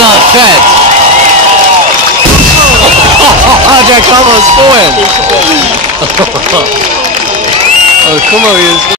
ist fett! Der kam aus Polen! Oh, guck mal, wie es